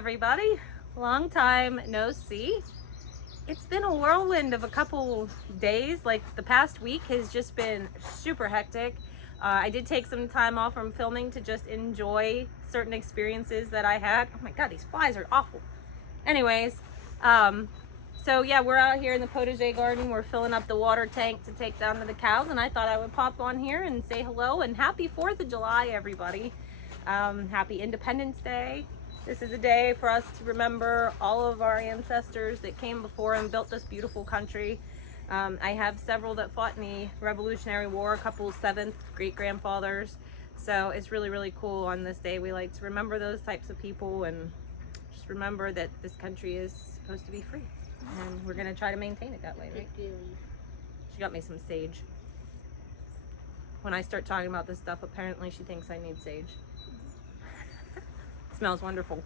everybody. Long time no see. It's been a whirlwind of a couple days. Like the past week has just been super hectic. I did take some time off from filming to just enjoy certain experiences that I had. Oh my god, these flies are awful. Anyways, so yeah, we're out here in the potager garden. We're filling up the water tank to take down to the cows, and I thought I would pop on here and say hello and happy 4th of July, everybody. Happy Independence Day. This is a day for us to remember all of our ancestors that came before and built this beautiful country. I have several that fought in the Revolutionary War, a couple 7th great-grandfathers. So it's really, really cool on this day. We like to remember those types of people and just remember that this country is supposed to be free. And we're gonna try to maintain it that way, right? She got me some sage. When I start talking about this stuff, apparently she thinks I need sage. Smells wonderful.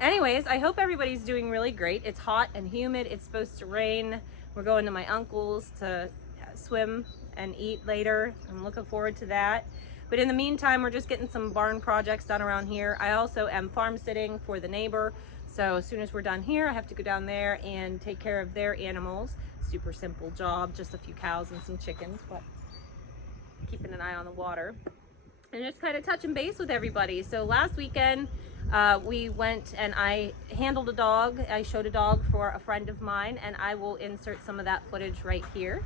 Anyways, I hope everybody's doing really great. It's hot and humid. It's supposed to rain. We're going to my uncle's to swim and eat later. I'm looking forward to that. But in the meantime, we're just getting some barn projects done around here. I also am farmsteading for the neighbor. So as soon as we're done here, I have to go down there and take care of their animals. Super simple job, just a few cows and some chickens, but keeping an eye on the water. And just kind of touching base with everybody. So last weekend, we went and I handled a dog. I showed a dog for a friend of mine, and I will insert some of that footage right here.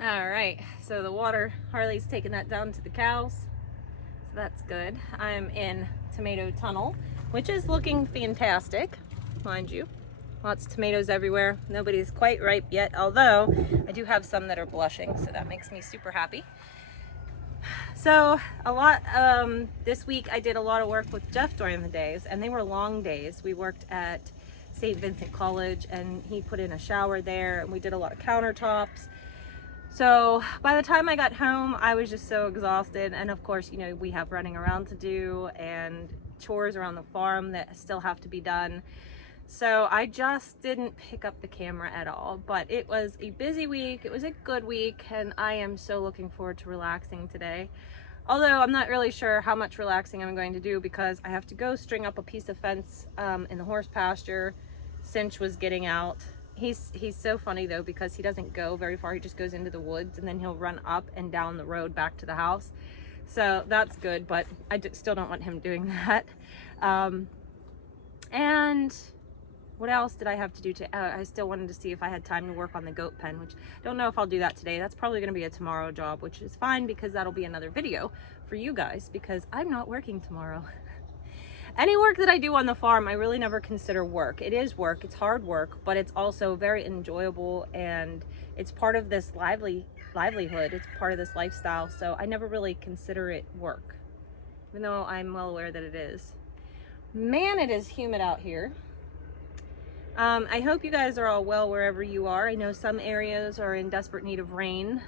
All right, so the water, Harley's taking that down to the cows, so that's good. I'm in tomato tunnel, which is looking fantastic, mind you. Lots of tomatoes everywhere. Nobody's quite ripe yet, although I do have some that are blushing, so that makes me super happy. So this week I did a lot of work with Jeff during the days, and they were long days. We worked at St. Vincent College, and he put in a shower there, and we did a lot of countertops. So by the time I got home, I was just so exhausted. And of course, you know, we have running around to do and chores around the farm that still have to be done. So I just didn't pick up the camera at all, but it was a busy week. It was a good week, and I am so looking forward to relaxing today. Although I'm not really sure how much relaxing I'm going to do, because I have to go string up a piece of fence in the horse pasture. Cinch was getting out. He's so funny though, because he doesn't go very far. He just goes into the woods, and then he'll run up and down the road back to the house. So that's good, but I still don't want him doing that. And what else did I have to do? I still wanted to see if I had time to work on the goat pen, which I don't know if I'll do that today. That's probably going to be a tomorrow job, which is fine, because that'll be another video for you guys, because I'm not working tomorrow. Any work that I do on the farm, I really never consider work. It is work, it's hard work, but it's also very enjoyable, and it's part of this livelihood. It's part of this lifestyle, so I never really consider it work, even though I'm well aware that it is. Man, it is humid out here. I hope you guys are all well wherever you are. I know some areas are in desperate need of rain.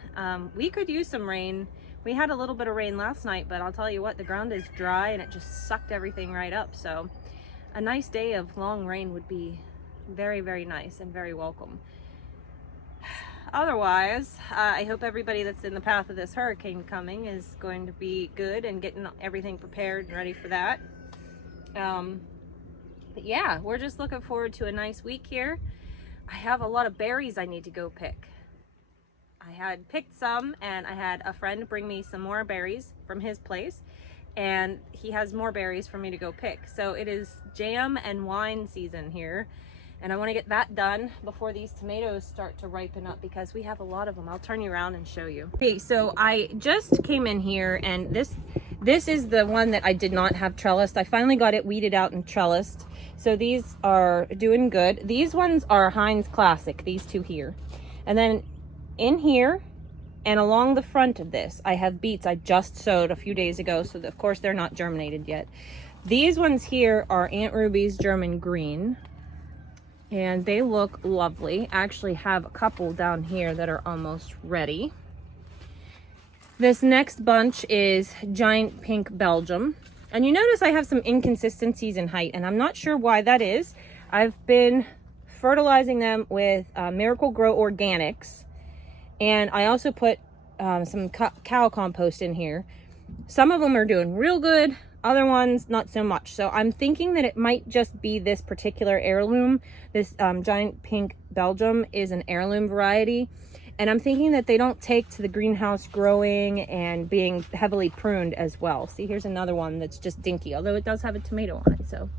We could use some rain. We had a little bit of rain last night, but I'll tell you what, the ground is dry and it just sucked everything right up. So a nice day of long rain would be very, very nice and very welcome. Otherwise, I hope everybody that's in the path of this hurricane coming is going to be good and getting everything prepared and ready for that. But yeah, we're just looking forward to a nice week here. I have a lot of berries I need to go pick. I had picked some, and I had a friend bring me some more berries from his place, and he has more berries for me to go pick. So it is jam and wine season here, and I want to get that done before these tomatoes start to ripen up, because we have a lot of them. I'll turn you around and show you. Okay, so I just came in here, and this is the one that I did not have trellised. I finally got it weeded out and trellised. So these are doing good. These ones are Heinz Classic, these two here. And then in here and along the front of this, I have beets I just sowed a few days ago. So of course they're not germinated yet. These ones here are Aunt Ruby's German Green. and they look lovely. I actually have a couple down here that are almost ready. This next bunch is Giant Pink Belgium. And you notice I have some inconsistencies in height, and I'm not sure why that is. I've been fertilizing them with Miracle Grow Organics, and I also put some cow compost in here. Some of them are doing real good, other ones not so much. So I'm thinking that it might just be this particular heirloom. This Giant Pink Belgium is an heirloom variety, and I'm thinking that they don't take to the greenhouse growing and being heavily pruned as well. See, here's another one that's just dinky, although it does have a tomato on it, so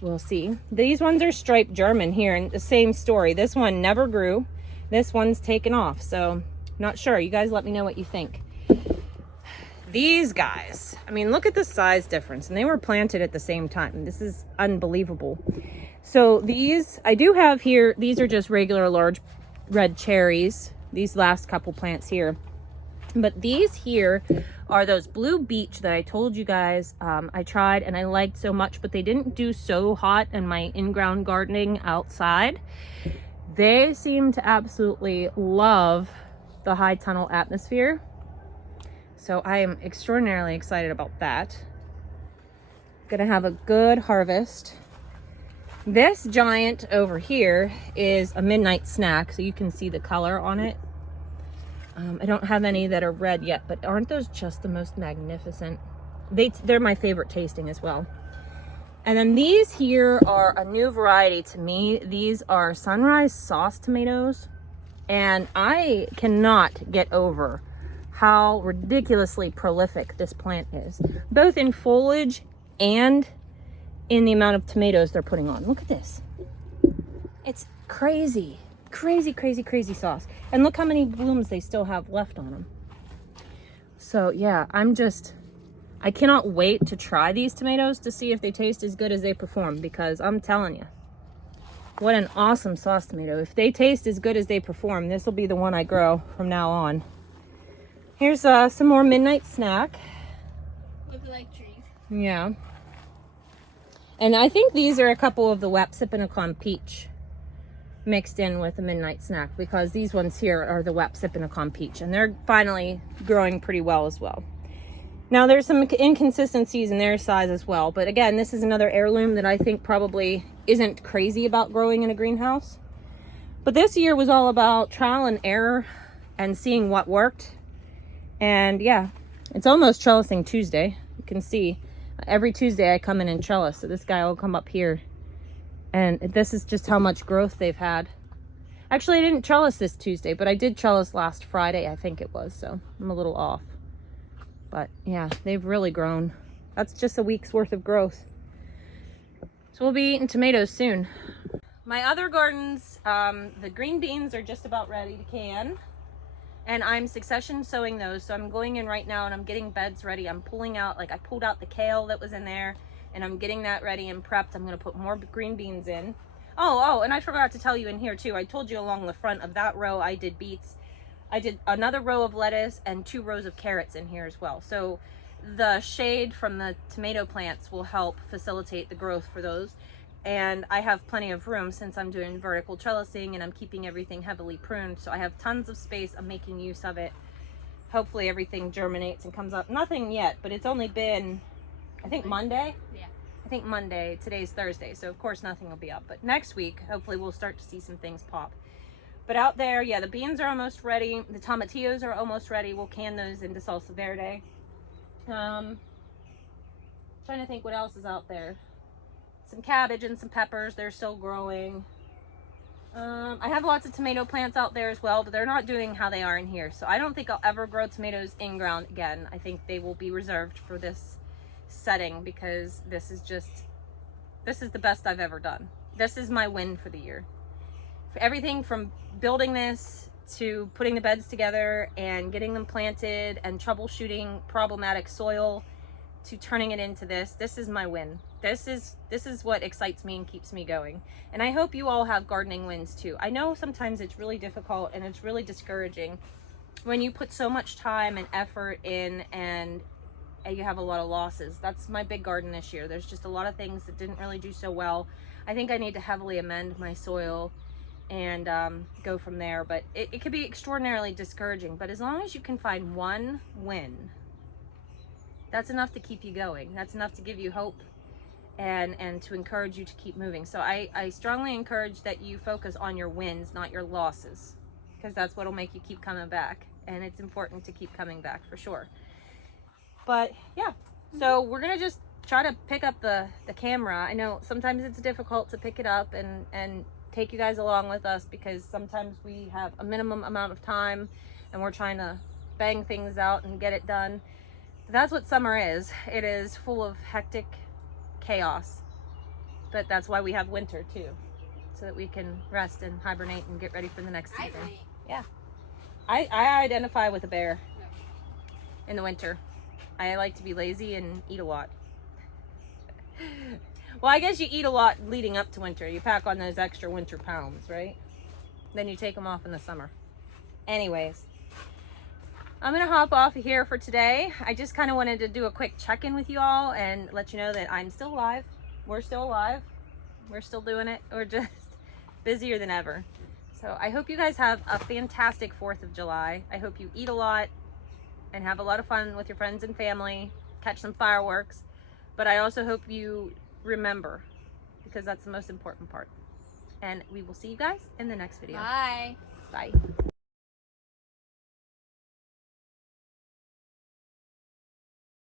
we'll see. These ones are striped German here, and the same story. This one never grew. This one's taken off, so not sure. You guys let me know what you think. These guys, I mean, look at the size difference, and they were planted at the same time. This is unbelievable. So these, I do have here, these are just regular large red cherries, these last couple plants here. But these here are those blue beech that I told you guys I tried and I liked so much, but they didn't do so hot in my in-ground gardening outside. They seem to absolutely love the high tunnel atmosphere. So I am extraordinarily excited about that. Gonna have a good harvest. This giant over here is a midnight snack, so you can see the color on it. I don't have any that are red yet, but aren't those just the most magnificent? They're my favorite tasting as well. And then these here are a new variety to me. These are Sunrise Sauce tomatoes, and I cannot get over how ridiculously prolific this plant is, both in foliage and in the amount of tomatoes they're putting on. Look at this. It's crazy, crazy, crazy, crazy sauce. And look how many blooms they still have left on them. So yeah, I cannot wait to try these tomatoes to see if they taste as good as they perform, because I'm telling you, what an awesome sauce tomato. If they taste as good as they perform, this will be the one I grow from now on. Here's some more midnight snack. Look like trees. Yeah. And I think these are a couple of the Wapsipinicon peach mixed in with the midnight snack, because these ones here are the Wapsipinicon peach, and they're finally growing pretty well as well. Now there's some inconsistencies in their size as well, but again, this is another heirloom that I think probably isn't crazy about growing in a greenhouse. But this year was all about trial and error and seeing what worked. And yeah, it's almost trellising Tuesday. You can see every Tuesday I come in and trellis, so this guy will come up here, and this is just how much growth they've had. Actually, I didn't trellis this Tuesday, but I did trellis last Friday, I think it was, so I'm a little off. But yeah, they've really grown. That's just a week's worth of growth. So we'll be eating tomatoes soon. My other gardens, the green beans are just about ready to can, and I'm succession sowing those. So I'm going in right now and I'm getting beds ready. I'm pulling out, like I pulled out the kale that was in there, and I'm getting that ready and prepped. I'm gonna put more green beans in. Oh, and I forgot to tell you in here too, I told you along the front of that row I did beets. I did another row of lettuce and 2 rows of carrots in here as well. So the shade from the tomato plants will help facilitate the growth for those. And I have plenty of room since I'm doing vertical trellising and I'm keeping everything heavily pruned. So I have tons of space. I'm making use of it. Hopefully everything germinates and comes up. Nothing yet, but it's only been, I think Monday? Yeah. I think Monday. Today's Thursday. So of course nothing will be up. But next week, hopefully we'll start to see some things pop. But out there, yeah, the beans are almost ready. The tomatillos are almost ready. We'll can those into salsa verde. Trying to think what else is out there. Some cabbage and some peppers. They're still growing. I have lots of tomato plants out there as well, but they're not doing how they are in here. So I don't think I'll ever grow tomatoes in ground again. I think they will be reserved for this setting, because this is the best I've ever done. This is my win for the year. Everything from building this to putting the beds together and getting them planted and troubleshooting problematic soil to turning it into this is my win. This is what excites me and keeps me going. And I hope you all have gardening wins too. I know sometimes it's really difficult and it's really discouraging when you put so much time and effort in, and and you have a lot of losses. That's my big garden this year. There's just a lot of things that didn't really do so well. I think I need to heavily amend my soil and go from there. But it can be extraordinarily discouraging. But as long as you can find one win, that's enough to keep you going. That's enough to give you hope and to encourage you to keep moving. So I strongly encourage that you focus on your wins, not your losses, because that's what'll make you keep coming back. And it's important to keep coming back for sure. But yeah, so we're gonna just try to pick up the camera. I know sometimes it's difficult to pick it up and take you guys along with us, because sometimes we have a minimum amount of time and we're trying to bang things out and get it done. That's what summer is. It is full of hectic chaos, but that's why we have winter too, so that we can rest and hibernate and get ready for the next season. Yeah, I identify with a bear in the winter. I like to be lazy and eat a lot. Well, I guess you eat a lot leading up to winter. You pack on those extra winter pounds, right? Then you take them off in the summer. Anyways, I'm gonna hop off here for today. I just kind of wanted to do a quick check-in with you all and let you know that I'm still alive. We're still alive. We're still doing it. We're just busier than ever. So I hope you guys have a fantastic 4th of July. I hope you eat a lot and have a lot of fun with your friends and family, catch some fireworks. But I also hope you remember, because that's the most important part. And we will see you guys in the next video. Bye. Bye.